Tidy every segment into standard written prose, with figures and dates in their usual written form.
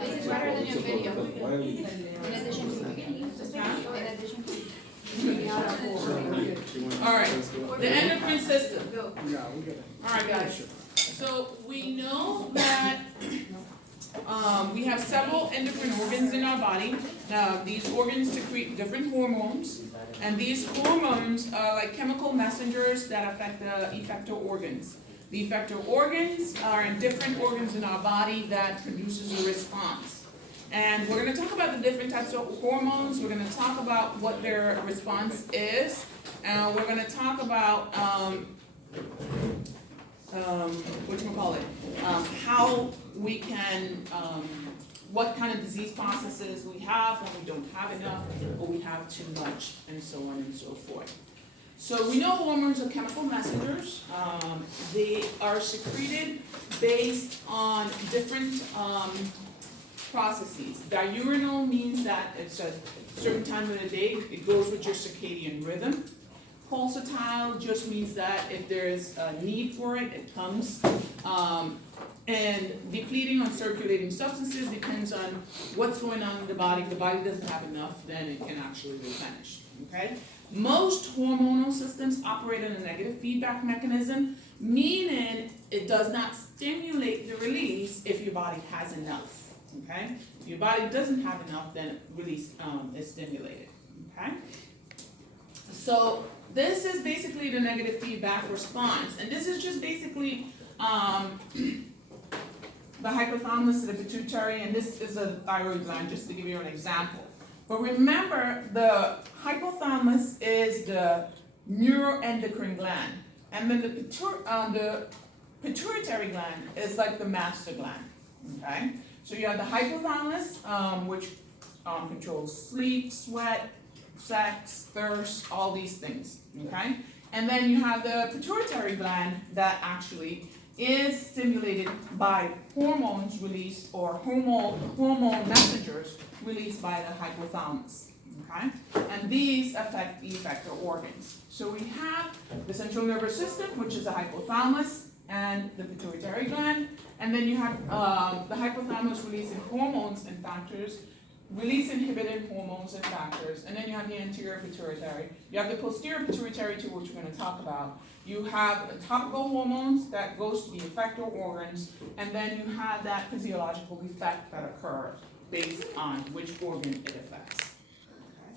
This is better than your video. In addition to. All right, the endocrine system. All right, guys. So we know that we have several endocrine organs in our body. Now, these organs secrete different hormones, and these hormones are like chemical messengers that affect the effector organs. The effector organs are in different organs in our body that produces a response. And we're going to talk about the different types of hormones. We're going to talk about what their response is, and we're going to talk about how we can, what kind of disease processes we have when we don't have enough, or we have too much, and so on and so forth. So we know hormones are chemical messengers. They are secreted based on different processes. Diurnal means that it's a certain time of the day. It goes with your circadian rhythm. Pulsatile just means that if there's a need for it, it comes. And depleting on circulating substances depends on what's going on in the body. If the body doesn't have enough, then it can actually replenish. Okay? Most hormonal systems operate on a negative feedback mechanism, meaning it does not stimulate the release if your body has enough. Okay? If your body doesn't have enough, then release is stimulated. Okay? So this is basically the negative feedback response, and this is just basically the hypothalamus, the pituitary, and this is a thyroid gland, just to give you an example. But remember, the hypothalamus is the neuroendocrine gland, and then the pituitary gland is like the master gland. Okay, so you have the hypothalamus, which controls sleep, sweat, sex, thirst, all these things. Okay, and then you have the pituitary gland that actually is stimulated by hormones released, or hormone messengers released by the hypothalamus. Okay, and these affect the effector organs. So we have the central nervous system, which is the hypothalamus and the pituitary gland, and then you have the hypothalamus releasing hormones and factors, release inhibited hormones and factors, and then you have the anterior pituitary. You have the posterior pituitary too, which we're going to talk about. You have topical hormones that goes to the effector organs, and then you have that physiological effect that occurs based on which organ it affects. Okay.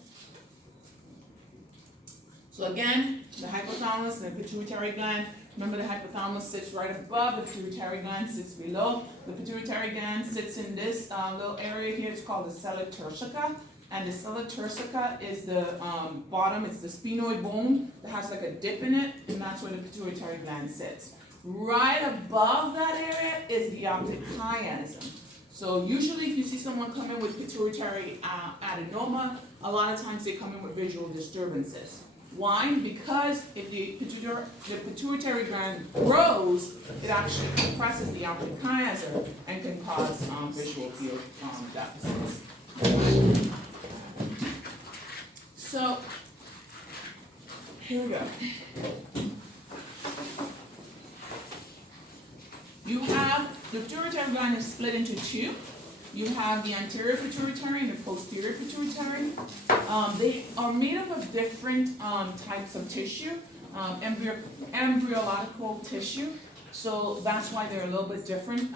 So again, the hypothalamus and the pituitary gland. Remember, the hypothalamus sits right above, the pituitary gland sits below. The pituitary gland sits in this little area here. It's called the sella turcica. And the sella turcica is the bottom, it's the sphenoid bone that has like a dip in it, and that's where the pituitary gland sits. Right above that area is the optic chiasm. So usually if you see someone come in with pituitary adenoma, a lot of times they come in with visual disturbances. Why? Because if the pituitary gland grows, it actually compresses the optic chiasm and can cause visual field deficits. So, here we go. You have, the pituitary gland is split into two. You have the anterior pituitary and the posterior pituitary. They are made up of different types of tissue, embryological tissue. So that's why they're a little bit different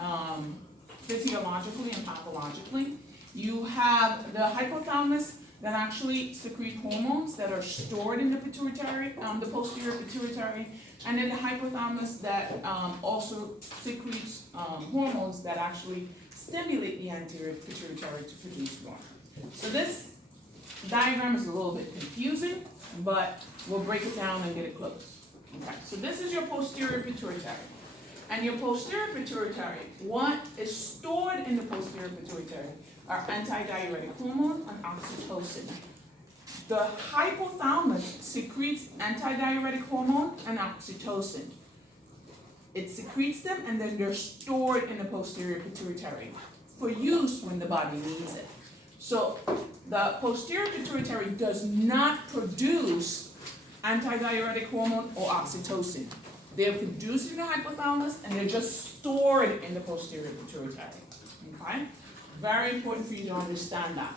physiologically and pathologically. You have the hypothalamus that actually secrete hormones that are stored in the pituitary, the posterior pituitary, and then the hypothalamus that also secretes hormones that actually stimulate the anterior pituitary to produce more. So this diagram is a little bit confusing, but we'll break it down and get it close. Okay, so this is your posterior pituitary. And your posterior pituitary, what is stored in the posterior pituitary are antidiuretic hormone and oxytocin. The hypothalamus secretes antidiuretic hormone and oxytocin. It secretes them, and then they're stored in the posterior pituitary for use when the body needs it. So the posterior pituitary does not produce antidiuretic hormone or oxytocin. They're produced in the hypothalamus and they're just stored in the posterior pituitary. Okay? Very important for you to understand that.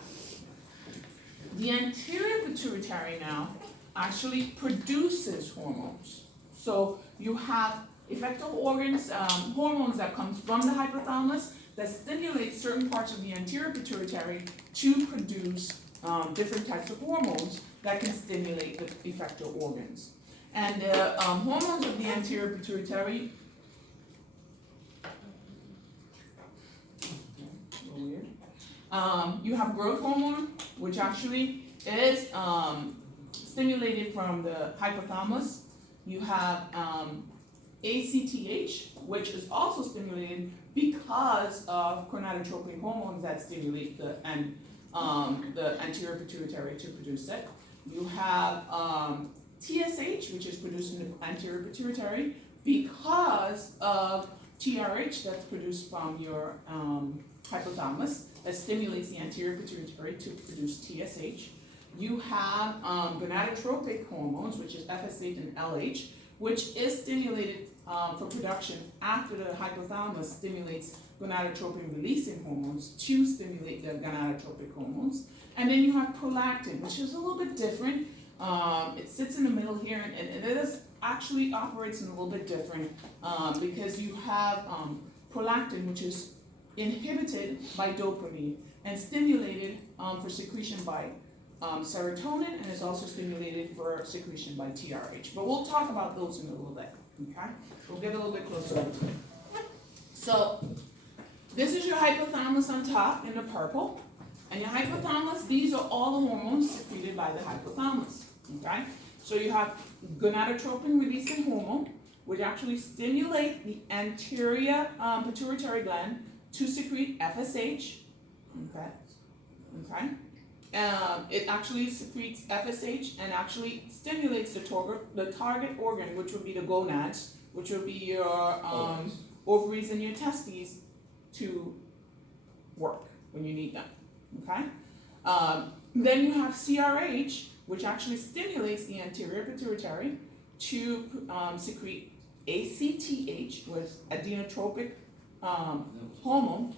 The anterior pituitary now actually produces hormones. So you have effector organs, hormones that come from the hypothalamus that stimulate certain parts of the anterior pituitary to produce different types of hormones that can stimulate the effector organs. And the hormones of the anterior pituitary, you have growth hormone, which actually is stimulated from the hypothalamus. You have ACTH, which is also stimulated because of gonadotropin hormones that stimulate the anterior pituitary to produce it. You have TSH, which is produced in the anterior pituitary because of TRH that's produced from your hypothalamus that stimulates the anterior pituitary to produce TSH. You have gonadotropic hormones, which is FSH and LH, which is stimulated for production after the hypothalamus stimulates gonadotropin releasing hormones to stimulate the gonadotropic hormones. And then you have prolactin, which is a little bit different. It sits in the middle here, and it is actually operates in a little bit different because you have prolactin, which is inhibited by dopamine and stimulated for secretion by serotonin, and is also stimulated for secretion by TRH. But we'll talk about those in a little bit, okay? We'll get a little bit closer to it. So this is your hypothalamus on top in the purple. And your hypothalamus, these are all the hormones secreted by the hypothalamus, okay? So you have gonadotropin releasing hormone, which actually stimulate the anterior pituitary gland to secrete FSH, okay? It actually secretes FSH and actually stimulates the target organ, which would be the gonads, which would be your ovaries and your testes, to work when you need them. Okay? Then you have CRH, which actually stimulates the anterior pituitary to secrete ACTH, with adenotropic hormone,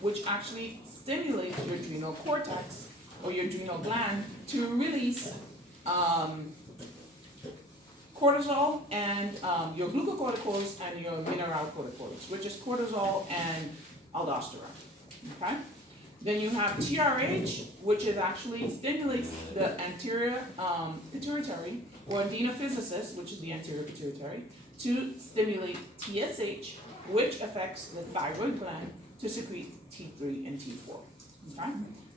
which actually stimulates your adrenal cortex or your adrenal gland to release cortisol and your glucocorticoids and your mineralocorticoids, which is cortisol and aldosterone. Okay? Then you have TRH, which is actually stimulates the anterior pituitary, or adenophysis, which is the anterior pituitary, to stimulate TSH, which affects the thyroid gland to secrete T3 and T4. Okay?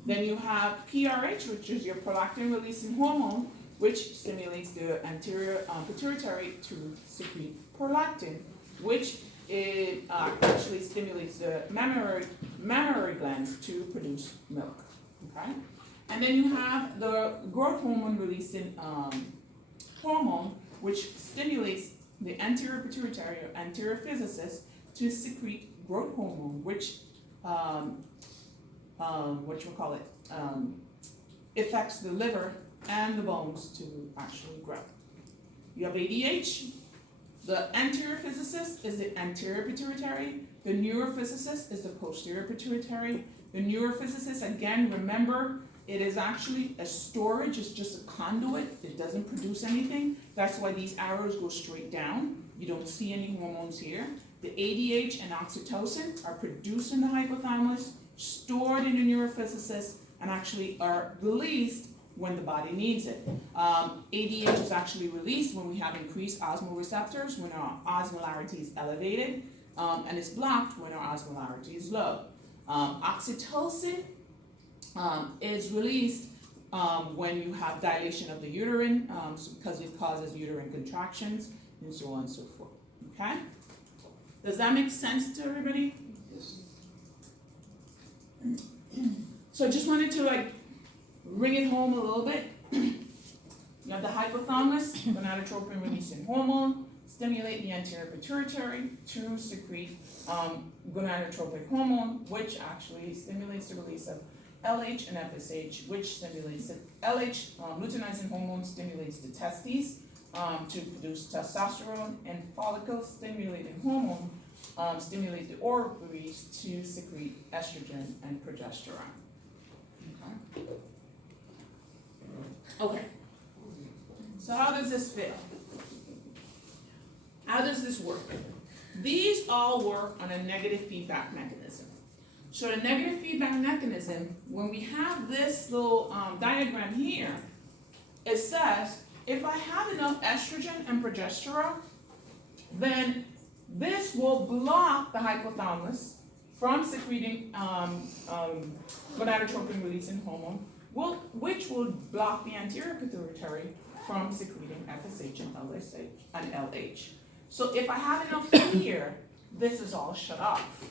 Then you have PRH, which is your prolactin releasing hormone, which stimulates the anterior pituitary to secrete prolactin, which it actually stimulates the mammary glands to produce milk. Okay? And then you have the growth hormone releasing hormone, which stimulates the anterior pituitary or anterior physis to secrete growth hormone, which affects the liver and the bones to actually grow. You have ADH. The anterior physicist is the anterior pituitary. The neurophysicist is the posterior pituitary. The neurophysicist, again, remember, it is actually a storage. It's just a conduit. It doesn't produce anything. That's why these arrows go straight down. You don't see any hormones here. The ADH and oxytocin are produced in the hypothalamus, stored in the neurophysicist, and actually are released when the body needs it. ADH is actually released when we have increased osmoreceptors, when our osmolarity is elevated, and it's blocked when our osmolarity is low. Oxytocin is released when you have dilation of the uterine, because it causes uterine contractions, and so on and so forth. Okay? Does that make sense to everybody? Yes. So I just wanted to bring it home a little bit. You have the hypothalamus, gonadotropin releasing hormone, stimulate the anterior pituitary to secrete gonadotropic hormone, which actually stimulates the release of LH and FSH, which stimulates the LH, luteinizing hormone stimulates the testes to produce testosterone, and follicle-stimulating hormone stimulate the ovaries to secrete estrogen and progesterone. Okay. Okay. So how does this feel? How does this work? These all work on a negative feedback mechanism. So the negative feedback mechanism, when we have this little diagram here, it says if I have enough estrogen and progesterone, then this will block the hypothalamus from secreting gonadotropin releasing hormone, which will block the anterior pituitary from secreting FSH and LH. So if I have enough here, this is all shut off.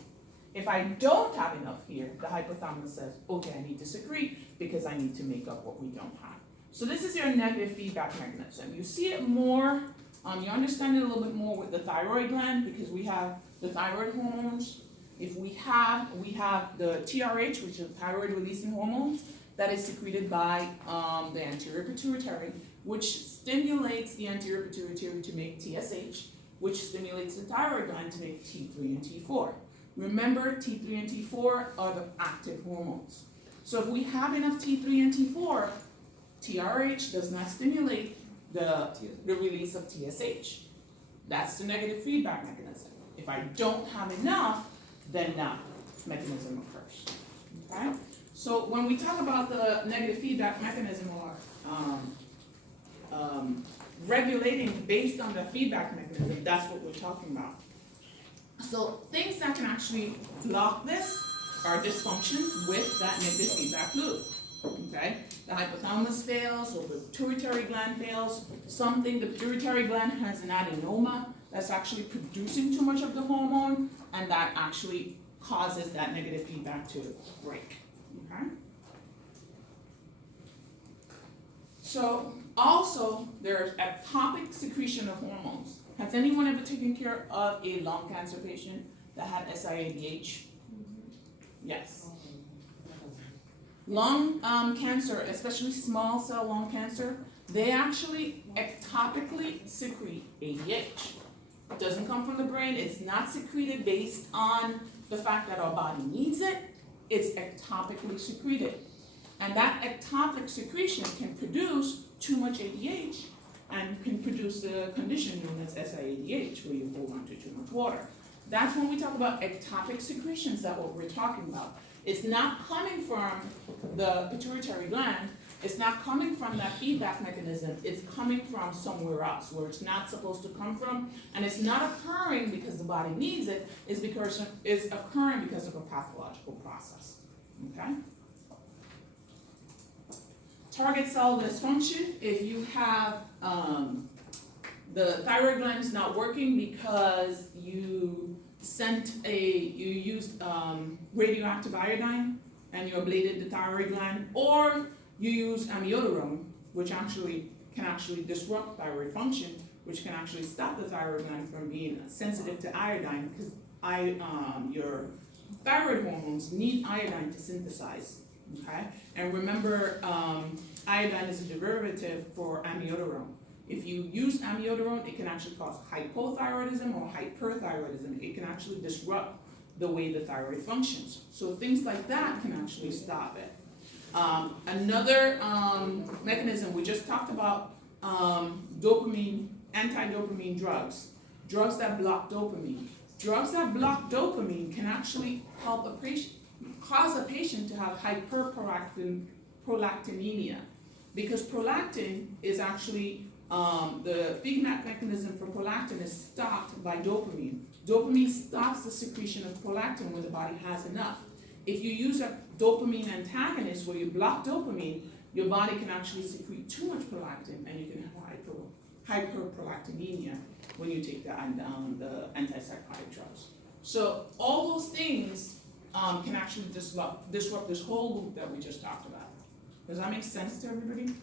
If I don't have enough here, the hypothalamus says, okay, I need to secrete because I need to make up what we don't have. So this is your negative feedback mechanism. You see it more, you understand it a little bit more with the thyroid gland because we have the thyroid hormones. If we have the TRH, which is thyroid releasing hormones, that is secreted by the anterior pituitary, which stimulates the anterior pituitary to make TSH, which stimulates the thyroid gland to make T3 and T4. Remember, T3 and T4 are the active hormones. So if we have enough T3 and T4, TRH does not stimulate the release of TSH. That's the negative feedback mechanism. If I don't have enough, then that mechanism occurs. Okay? So when we talk about the negative feedback mechanism or regulating based on the feedback mechanism, that's what we're talking about. So things that can actually block this are dysfunctions with that negative feedback loop. Okay, the hypothalamus fails, or the pituitary gland fails. The pituitary gland has an adenoma that's actually producing too much of the hormone, and that actually causes that negative feedback to break. Okay. So also there's ectopic secretion of hormones. Has anyone ever taken care of a lung cancer patient that had SIADH? Yes. Lung cancer, especially small cell lung cancer, they actually ectopically secrete ADH. It doesn't come from the brain. It's not secreted based on the fact that our body needs it. It's ectopically secreted. And that ectopic secretion can produce too much ADH and can produce the condition known as SIADH, where you hold on to too much water. That's when we talk about ectopic secretions, that's what we're talking about. It's not coming from the pituitary gland, it's not coming from that feedback mechanism, it's coming from somewhere else where it's not supposed to come from, and it's not occurring because the body needs it, it's occurring because of a pathological process. Okay? Target cell dysfunction, if you have the thyroid gland is not working because you used radioactive iodine and you ablated the thyroid gland, or you use amiodarone, which can actually disrupt thyroid function, which can actually stop the thyroid gland from being sensitive to iodine, because your thyroid hormones need iodine to synthesize. Okay, and remember, iodine is a derivative for amiodarone. If you use amiodarone, it can actually cause hypothyroidism or hyperthyroidism. It can actually disrupt the way the thyroid functions. So things like that can actually stop it. Another mechanism, we just talked about dopamine, anti-dopamine drugs that block dopamine. Drugs that block dopamine can actually help cause a patient to have hyperprolactinemia, because prolactin is actually the feedback mechanism for prolactin is stopped by dopamine. Dopamine stops the secretion of prolactin when the body has enough. If you use a dopamine antagonist where you block dopamine, your body can actually secrete too much prolactin, and you can have hyperprolactinemia when you take the antipsychotic drugs. So all those things can actually disrupt this whole loop that we just talked about. Does that make sense to everybody?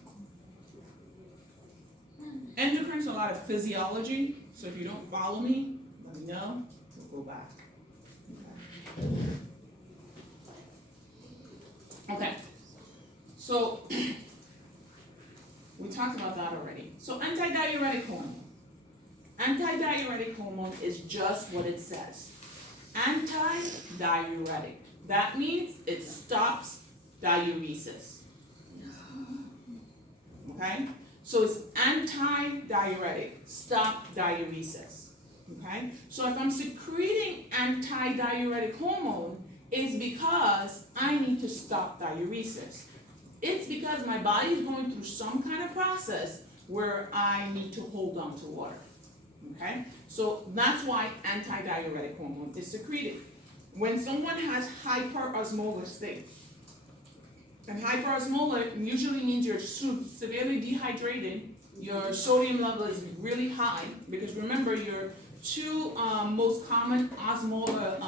Endocrine is a lot of physiology, so if you don't follow me, let me know, we'll go back. Okay, so we talked about that already. So antidiuretic hormone. Antidiuretic hormone is just what it says. Antidiuretic. That means it stops diuresis. Okay? So it's anti-diuretic, stop diuresis. Okay? So if I'm secreting anti-diuretic hormone, it's because I need to stop diuresis. It's because my body is going through some kind of process where I need to hold on to water. Okay? So that's why anti-diuretic hormone is secreted. When someone has hyperosmolar state, and hyperosmolar usually means you're severely dehydrated, your sodium level is really high, because remember your two most common osmolar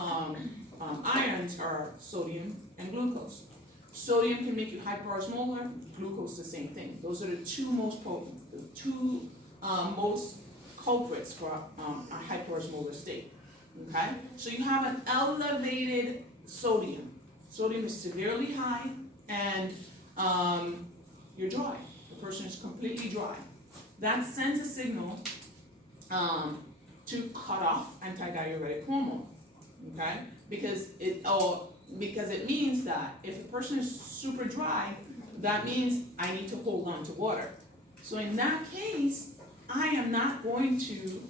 ions are sodium and glucose. Sodium can make you hyperosmolar, glucose the same thing. Those are the two most potent, the two most culprits for a hyperosmolar state. Okay? So you have an elevated sodium. Sodium is severely high, and you're dry. The person is completely dry. That sends a signal to cut off antidiuretic hormone. Okay? Because it means that if a person is super dry, that means I need to hold on to water. So in that case, I am not going to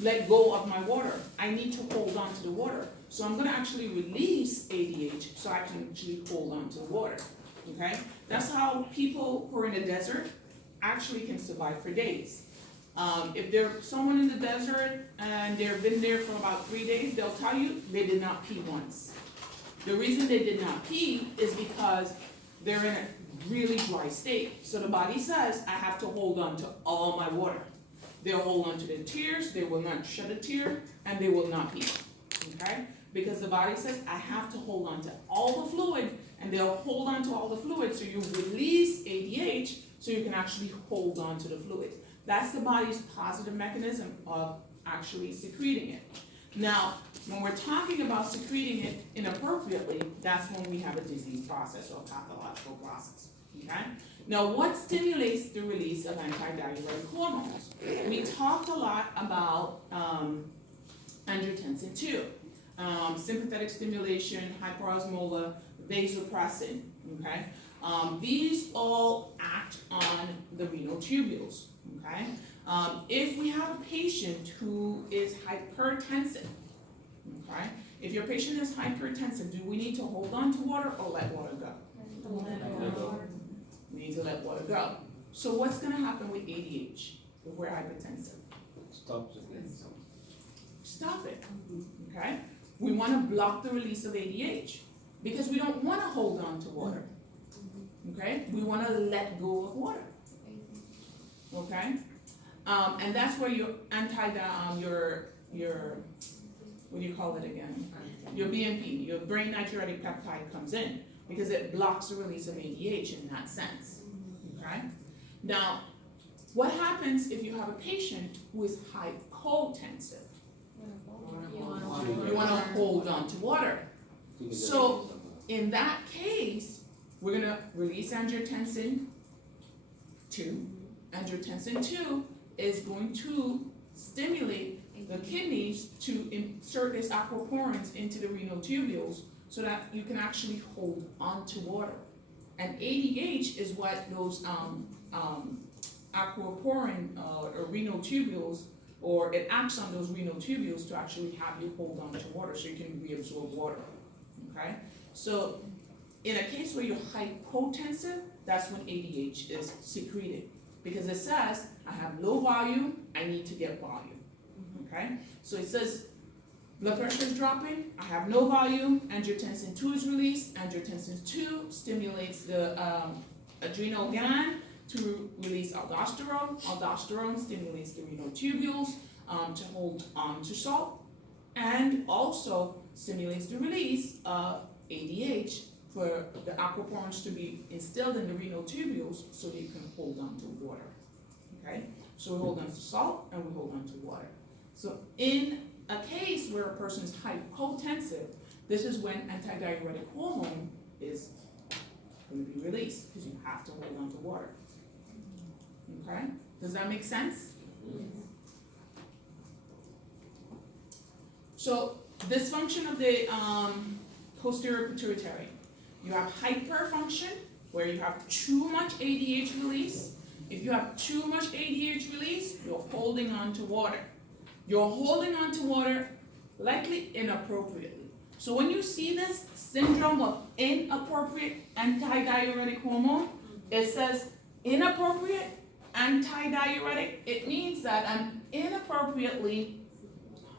let go of my water. I need to hold on to the water. So I'm going to actually release ADH so I can actually hold on to the water. Okay? That's how people who are in the desert actually can survive for days. If there's someone in the desert and they've been there for about 3 days, they'll tell you they did not pee once. The reason they did not pee is because they're in a really dry state. So the body says, I have to hold on to all my water. They'll hold on to their tears, they will not shed a tear, and they will not pee. Okay? Because the body says, I have to hold on to all the fluid, and they'll hold on to all the fluid, so you release ADH, so you can actually hold on to the fluid. That's the body's positive mechanism of actually secreting it. Now, when we're talking about secreting it inappropriately, that's when we have a disease process or pathological process. Okay? Now, what stimulates the release of antidiuretic hormones? We talked a lot about angiotensin II, sympathetic stimulation, hyperosmolar, vasopressin. Okay? These all act on the renal tubules. Okay? If we have a patient who is hypertensive, okay? If your patient is hypertensive, do we need to hold on to water or let water go? We need to let water go. So what's going to happen with ADH if we're hypertensive? Stop it. Stop it. Okay? We want to block the release of ADH because we don't want to hold on to water. Okay? We want to let go of water. Okay? And that's where your what do you call it again? Your BNP, your brain natriuretic peptide comes in because it blocks the release of ADH in that sense. Okay? Now, what happens if you have a patient who is hypotensive? You want to hold on to water. So, in that case, we're going to release angiotensin II. Angiotensin II is going to stimulate the kidneys to insert its aquaporins into the renal tubules so that you can actually hold on to water. And ADH is what those aquaporin or renal tubules, or it acts on those renal tubules to actually have you hold on to water so you can reabsorb water. Okay? So in a case where you're hypotensive, that's when ADH is secreted. Because it says, I have low volume, I need to get volume. Okay? So it says, blood pressure is dropping, I have no volume, angiotensin II is released. Angiotensin II stimulates the adrenal gland to release aldosterone. Aldosterone stimulates the renal tubules to hold on to salt, and also stimulates the release of ADH for the aquaporins to be instilled in the renal tubules so they can hold on to water. Okay? So we hold on to salt and we hold on to water. So in a case where a person is hypotensive, this is when antidiuretic hormone is going to be released because you have to hold on to water. Okay? Does that make sense? So, dysfunction of the posterior pituitary. You have hyperfunction, where you have too much ADH release. If you have too much ADH release, you're holding on to water. You're holding on to water likely inappropriately. So when you see this syndrome of inappropriate antidiuretic hormone, it says inappropriate antidiuretic. It means that I'm inappropriately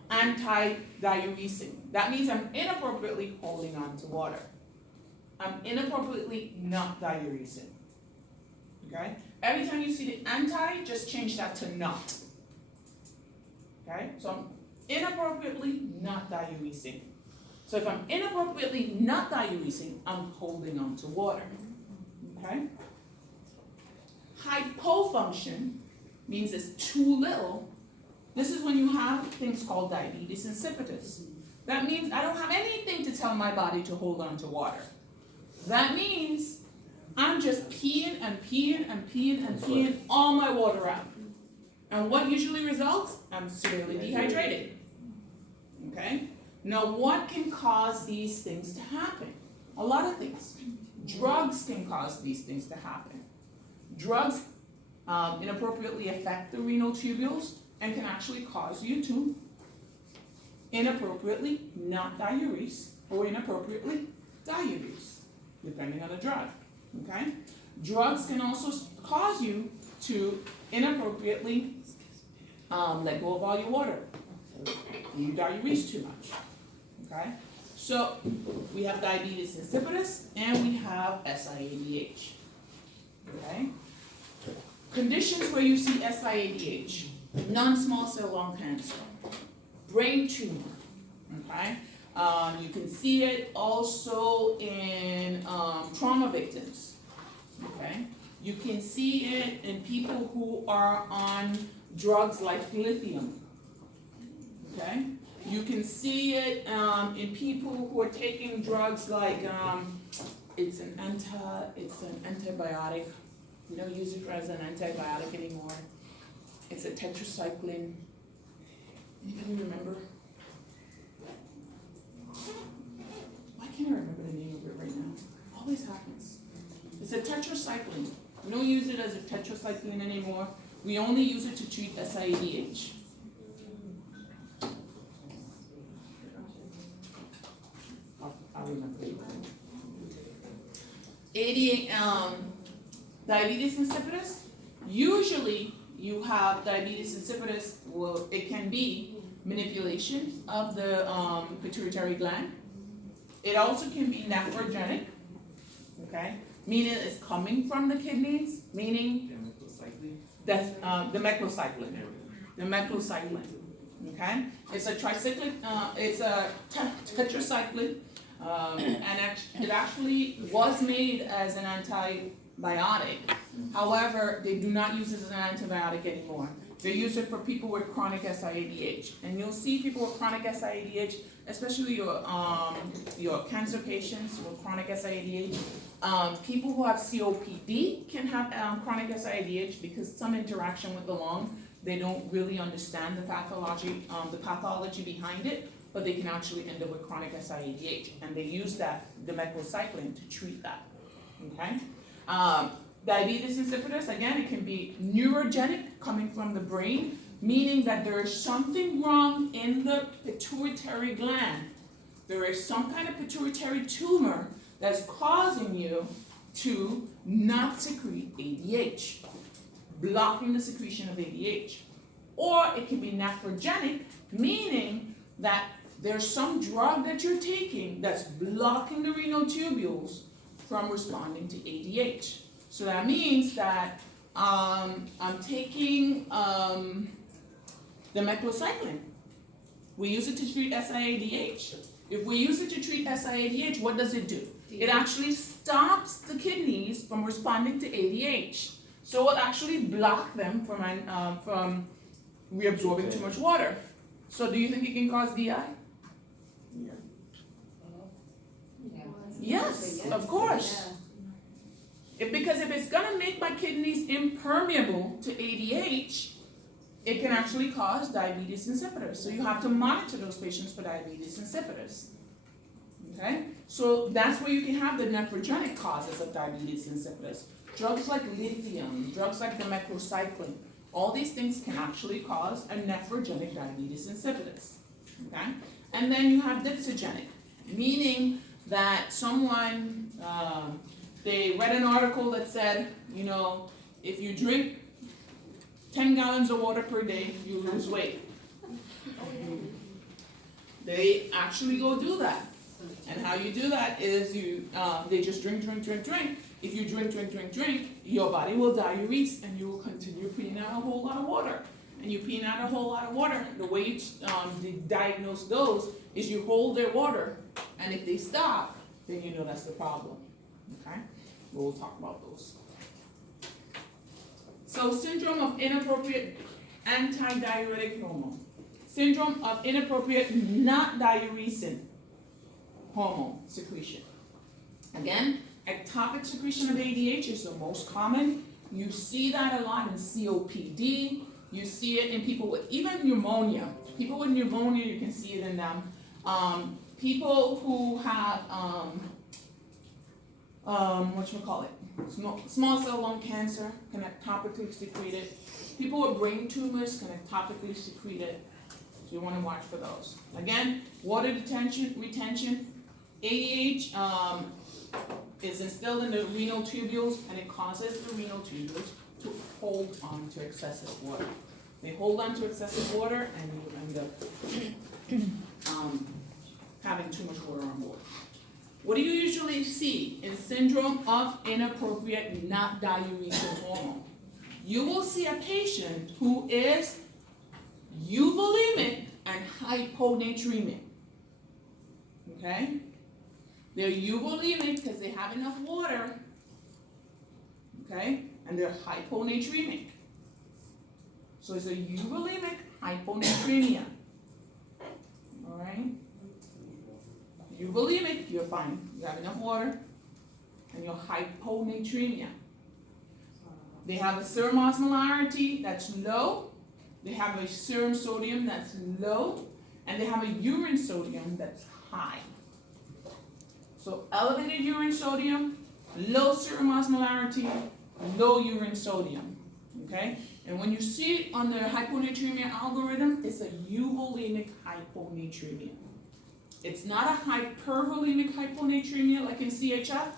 antidiuresing. That means I'm inappropriately holding on to water. I'm inappropriately not diuresing. Okay? Every time you see the anti, just change that to not. Okay? So I'm inappropriately not diuresing. So if I'm inappropriately not diuresing, I'm holding on to water. Okay? Hypofunction means it's too little. This is when you have things called diabetes insipidus. That means I don't have anything to tell my body to hold on to water. That means I'm just peeing and peeing and peeing and peeing all my water out. And what usually results? I'm severely dehydrated. Okay? Now what can cause these things to happen? A lot of things. Drugs can cause these things to happen. Drugs inappropriately affect the renal tubules and can actually cause you to inappropriately not diurese or inappropriately diurese, depending on the drug. Okay? Drugs can also cause you to inappropriately let go of all your water. You diurese too much. Okay? So we have diabetes insipidus and we have SIADH. Okay? Conditions where you see SIADH: non-small cell lung cancer, brain tumor. Okay? You can see it also in trauma victims. Okay? You can see it in people who are on drugs like lithium. Okay? You can see it in people who are taking drugs like it's an antibiotic. We don't use it as an antibiotic anymore. It's a tetracycline. Anybody remember? Why can't I remember the name of it right now? Always happens. It's a tetracycline. We don't use it as a tetracycline anymore. We only use it to treat SIADH. I'll remember it. Diabetes insipidus. Usually you have diabetes insipidus. Well, it can be manipulation of the pituitary gland. It also can be nephrogenic, okay? Meaning it's coming from the kidneys, meaning that's the meclocycline. The meclocycline, okay? It's a tricyclic, it's a tetracycline, and it actually was made as an antibiotic. However, they do not use it as an antibiotic anymore. They use it for people with chronic SIADH. And you'll see people with chronic SIADH, especially your cancer patients with chronic SIADH. People who have COPD can have chronic SIADH because some interaction with the lung. They don't really understand the pathology behind it, but they can actually end up with chronic SIADH. And they use the meclocycline to treat that. Okay? Diabetes insipidus, again, it can be neurogenic, coming from the brain, meaning that there is something wrong in the pituitary gland. There is some kind of pituitary tumor that's causing you to not secrete ADH, blocking the secretion of ADH. Or it can be nephrogenic, meaning that there's some drug that you're taking that's blocking the renal tubules from responding to ADH. So that means that I'm taking the meclocycline. We use it to treat SIADH. If we use it to treat SIADH, what does it do? It actually stops the kidneys from responding to ADH. So it actually blocks them from reabsorbing too much water. So do you think it can cause DI? Yes, of course. Because if it's gonna make my kidneys impermeable to ADH, it can actually cause diabetes insipidus. So you have to monitor those patients for diabetes insipidus. Okay? So that's where you can have the nephrogenic causes of diabetes insipidus. Drugs like lithium, drugs like the macrocycline, all these things can actually cause a nephrogenic diabetes insipidus. Okay? And then you have dipsogenic, meaning that someone, they read an article that said, you know, if you drink 10 gallons of water per day, you lose weight. They actually go do that. And how you do that is they just drink. If you drink, your body will diurese and you will continue peeing out a whole lot of water. And you peeing out a whole lot of water. The way you diagnose those is you hold their water, and if they stop, then you know that's the problem. Okay? We'll talk about those. So, syndrome of inappropriate antidiuretic hormone. Syndrome of inappropriate not diuresing hormone secretion. Again, ectopic secretion of ADH is the most common. You see that a lot in COPD. You see it in people with even pneumonia. People with pneumonia, you can see it in them. People who have small cell lung cancer can ectopically secrete it. People with brain tumors can ectopically secrete it. So you want to watch for those. Again, water retention. ADH is instilled in the renal tubules, and it causes the renal tubules to hold on to excessive water. They hold on to excessive water, and you end up having too much water on board. What do you usually see in syndrome of inappropriate not diuresing hormone? You will see a patient who is euvolemic and hyponatremic. Okay? They're euvolemic because they have enough water. Okay? And they're hyponatremic. So it's a euvolemic hyponatremia. All right? Euvolemic, you're fine. You have enough water, and you're hyponatremia. They have a serum osmolarity that's low. They have a serum sodium that's low, and they have a urine sodium that's high. So elevated urine sodium, low serum osmolarity, low urine sodium. Okay? And when you see it on the hyponatremia algorithm, it's a euvolemic hyponatremia. It's not a hypervolemic hyponatremia like in CHF.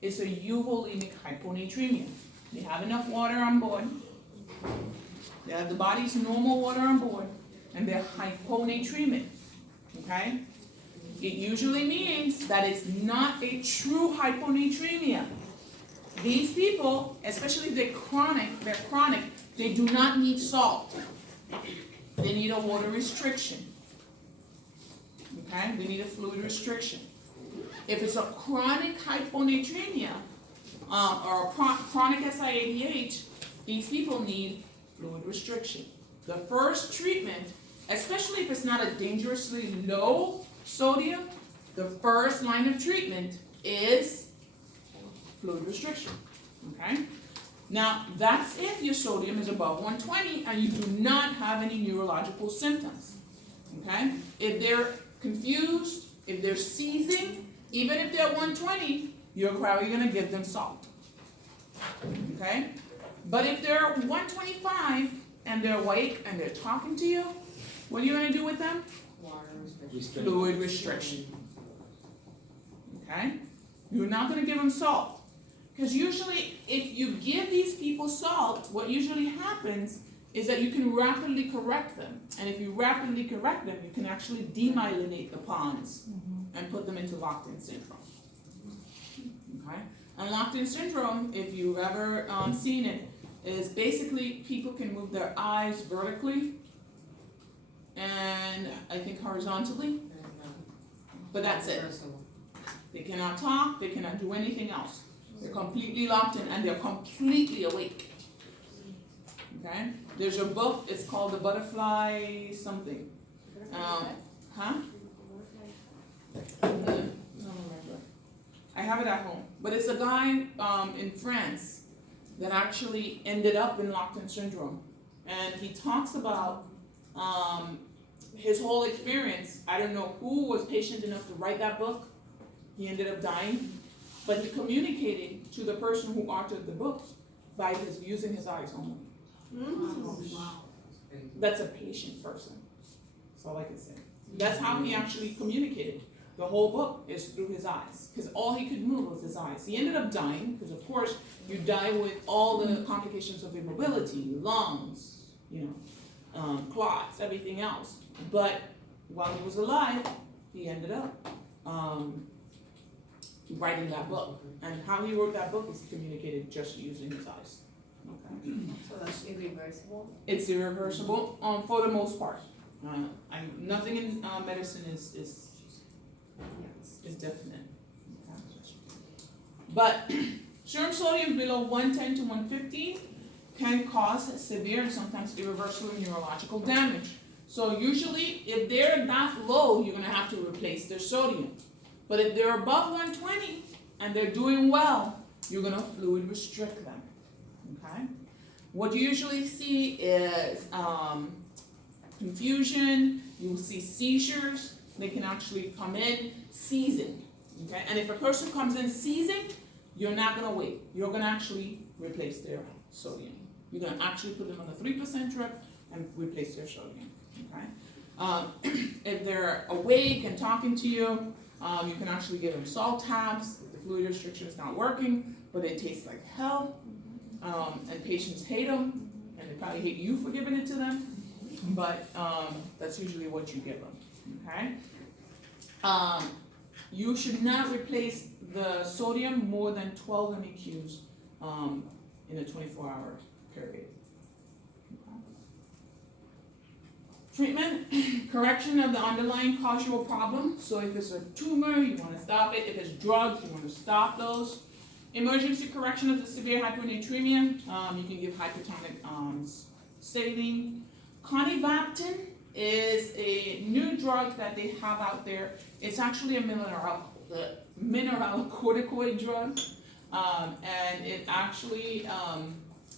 It's a euvolemic hyponatremia. They have enough water on board. They have the body's normal water on board, and they're hyponatremic. Okay? It usually means that it's not a true hyponatremia. These people, especially if they're chronic, they do not need salt. They need a water restriction. Okay? They need a fluid restriction. If it's a chronic hyponatremia or a chronic SIADH, these people need fluid restriction. The first treatment, especially if it's not a dangerously low sodium, the first line of treatment is fluid restriction. Okay? Now, that's if your sodium is above 120 and you do not have any neurological symptoms. Okay? If they're confused, if they're seizing, even if they're 120, you're probably going to give them salt. Okay? But if they're 125 and they're awake and they're talking to you, what are you going to do with them? Fluid restriction. Okay? You're not going to give them salt. Because usually, if you give these people salt, what usually happens is that you can rapidly correct them. And if you rapidly correct them, you can actually demyelinate the pons and put them into locked-in syndrome. Okay? And locked-in syndrome, if you've ever seen it, is basically people can move their eyes vertically and I think horizontally, but that's it. They cannot talk, they cannot do anything else. They're completely locked in and they're completely awake. Okay? There's a book, it's called The Butterfly something. Huh? I don't remember. I have it at home. But it's a guy in France that actually ended up in locked-in syndrome. And he talks about his whole experience. I don't know who was patient enough to write that book. He ended up dying. But he communicated to the person who authored the book by using his eyes only. Wow. That's a patient person. That's all I can say. That's how he actually communicated. The whole book is through his eyes, because all he could move was his eyes. He ended up dying, because of course you die with all the complications of immobility, lungs, clots, everything else. But while he was alive, he ended up writing that book. And how he wrote that book is he communicated just using his eyes. Okay. So that's irreversible? It's irreversible for the most part. Nothing in medicine is definite. Okay. But serum sodium below 110 to 115 can cause severe and sometimes irreversible neurological damage. So usually, if they're that low, you're going to have to replace their sodium. But if they're above 120 and they're doing well, you're going to fluid restrict them. Okay? What you usually see is confusion. You'll see seizures. They can actually come in seizing. Okay? And if a person comes in seizing, you're not going to wait. You're going to actually replace their sodium. You're going to actually put them on the 3% drug and replace their sodium. Okay? If they're awake and talking to you, you can actually give them salt tabs if the fluid restriction is not working, but they taste like hell. And patients hate them, and they probably hate you for giving it to them, but that's usually what you give them. Okay? You should not replace the sodium more than 12 MEQs in a 24-hour period. Treatment, correction of the underlying causal problem. So if it's a tumor, you want to stop it. If it's drugs, you want to stop those. Emergency correction of the severe hyponatremia. You can give hypertonic saline. Conivaptan is a new drug that they have out there. It's actually a mineralocorticoid drug, and it actually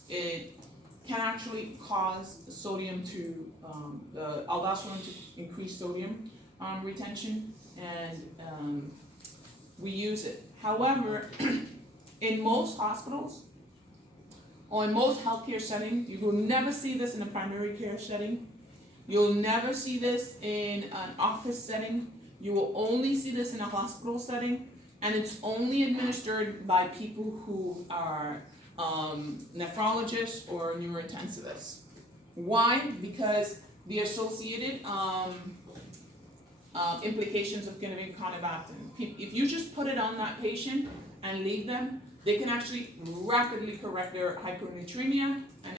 it can actually cause sodium to the aldosterone to increase sodium retention, and we use it. However, in most hospitals or in most healthcare settings, you will never see this in a primary care setting. You'll never see this in an office setting. You will only see this in a hospital setting, and it's only administered by people who are nephrologists or neurointensivists. Why? Because the associated implications of giving conivaptan. If you just put it on that patient and leave them, they can actually rapidly correct their hyponatremia and